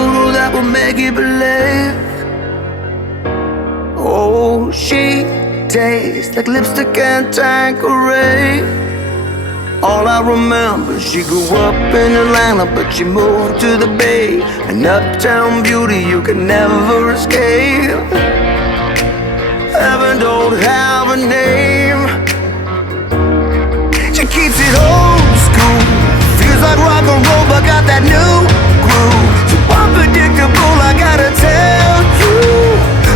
voodoo that will make you believe. Oh, she tastes like lipstick and Tanqueray. All I remember, she grew up in Atlanta, but she moved to the Bay. An uptown beauty you can never escape. Heaven don't have a name. She keeps it old school, feels like rock and roll, but got that new groove. So unpredictable, I gotta tell you,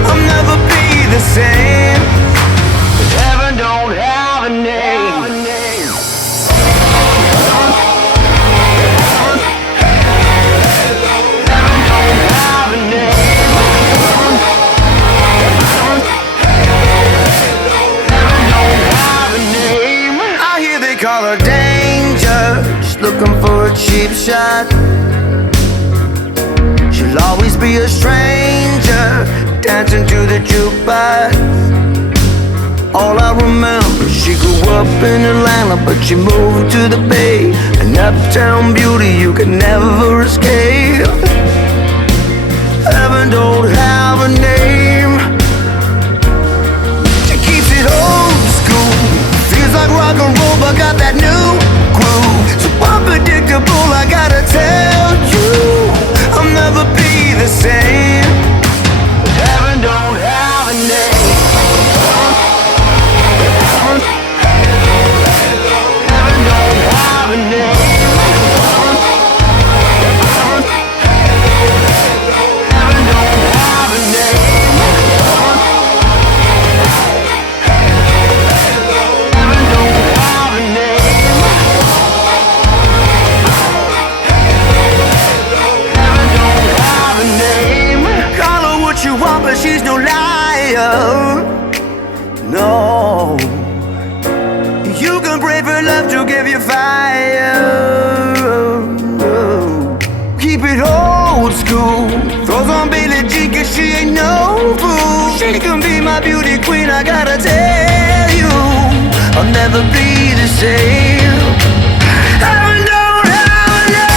I'll never be the same. But heaven don't have a name. Call her danger, just looking for a cheap shot. She'll always be a stranger, dancing to the jukebox. All I remember, she grew up in Atlanta, but she moved to the Bay. An uptown beauty you can never escape. Heaven don't have a name. She keeps it old school, feels like rock and roll, but got that new groove. So unpredictable, I gotta tell you, I'll never be the same. Heaven don't have a name. Heaven don't have a name. Heaven don't have a name. You want, but she's no liar. No, you can pray for love to give you fire. Keep it old school, throws on Billie Jean, cause she ain't no fool. She can be my beauty queen, I gotta tell you, I'll never be the same. Heaven don't have a name.